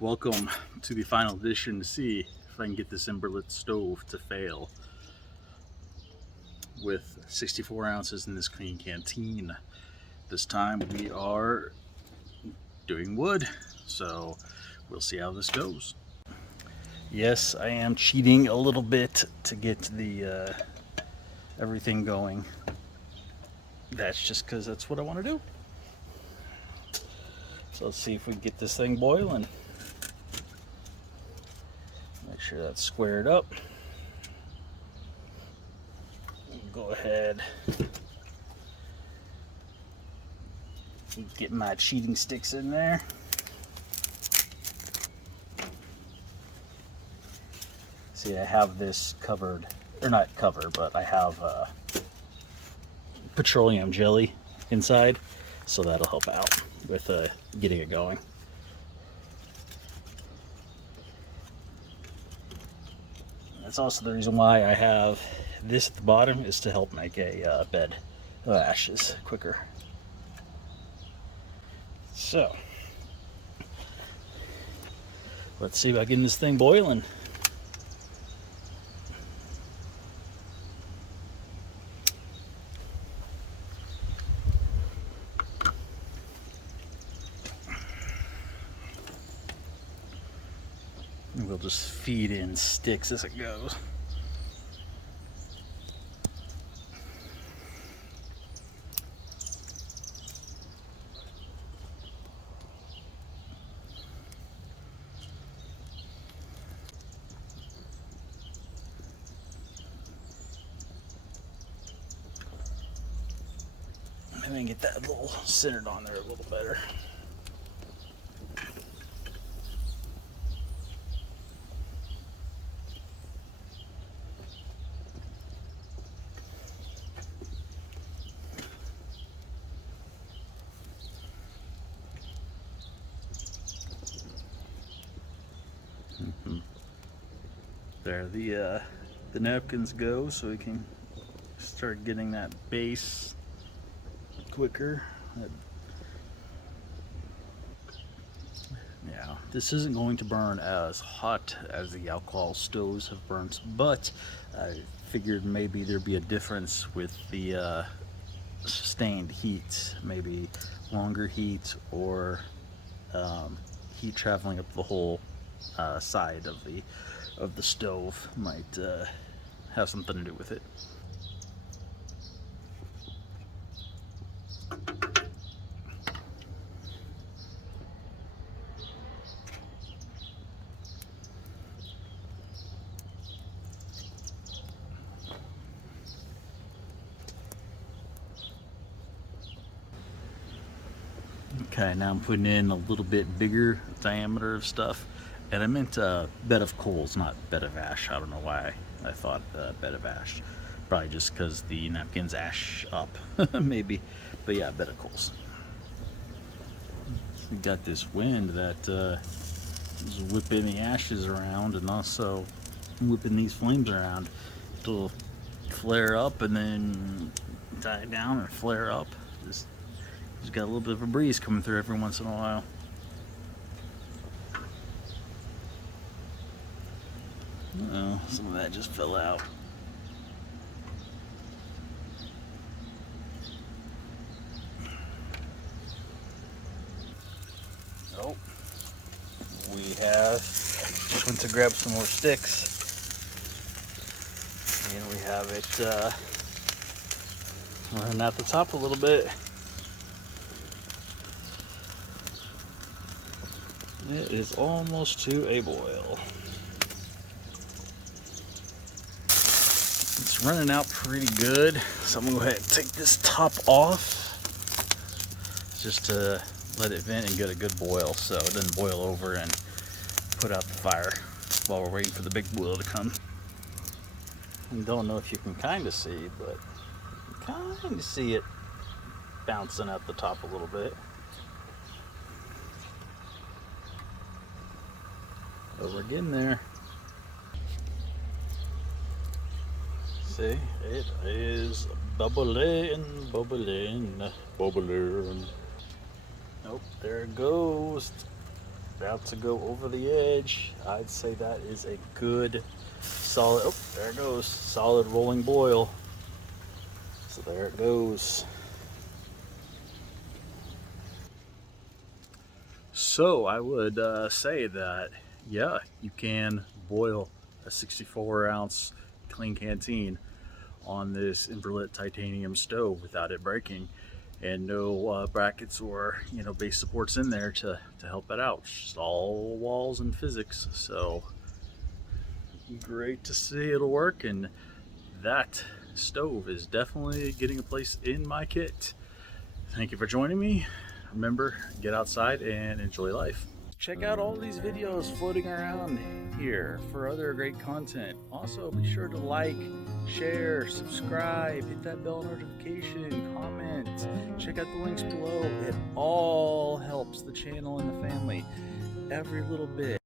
Welcome to the final edition to see if I can get this Emberlit stove to fail with 64 ounces in this clean canteen. This time we are doing wood, so we'll see how this goes. Yes, I am cheating a little bit to get the everything going. That's just because that's what I want to do. So let's see if we can get this thing boiling. Make sure that's squared up. Go ahead, get my cheating sticks in there. See, I have this covered, or not covered, but I have petroleum jelly inside, so that'll help out with getting it going. That's also the reason why I have this at the bottom, is to help make a bed of ashes quicker. So let's see about getting this thing boiling. We'll just feed in sticks as it goes. And then get that a little centered on there a little better. There the napkins go, so we can start getting that base quicker. Yeah, this isn't going to burn as hot as the alcohol stoves have burnt, but I figured maybe there'd be a difference with the sustained heat, maybe longer heat, or heat traveling up the whole side of the stove might have something to do with it. Okay, now I'm putting in a little bit bigger diameter of stuff, and I meant bed of coals, not bed of ash. I don't know why I thought bed of ash. Probably just because the napkins ash up, maybe. But yeah, bed of coals. We got this wind that is whipping the ashes around, and also whipping these flames around. It'll flare up and then die down and flare up. Just got a little bit of a breeze coming through every once in a while. Uh-oh, some of that just fell out. Oh, we have just went to grab some more sticks, and we have it running out the top a little bit. It is almost to a boil. It's running out pretty good, so I'm gonna go ahead and take this top off just to let it vent and get a good boil, so it doesn't boil over and put out the fire while we're waiting for the big boil to come. I don't know if you can kind of see, but you kind of see it bouncing out the top a little bit. But we're getting there. See, it is bubbling, bubbling, bubbling. Nope, there it goes. about to go over the edge. I'd say that is a good solid, oh, there it goes, solid rolling boil. So there it goes. So I would say that, yeah, you can boil a 64-ounce clean canteen on this Emberlit titanium stove without it breaking, and no brackets or base supports in there to help it out. It's just all walls and physics. So great to see it'll work, and that stove is definitely getting a place in my kit. Thank you for joining me. Remember, get outside and enjoy life. Check out all these videos floating around here for other great content. Also, be sure to like, share, subscribe, hit that bell notification, comment, check out the links below. It all helps the channel and the family. Every little bit.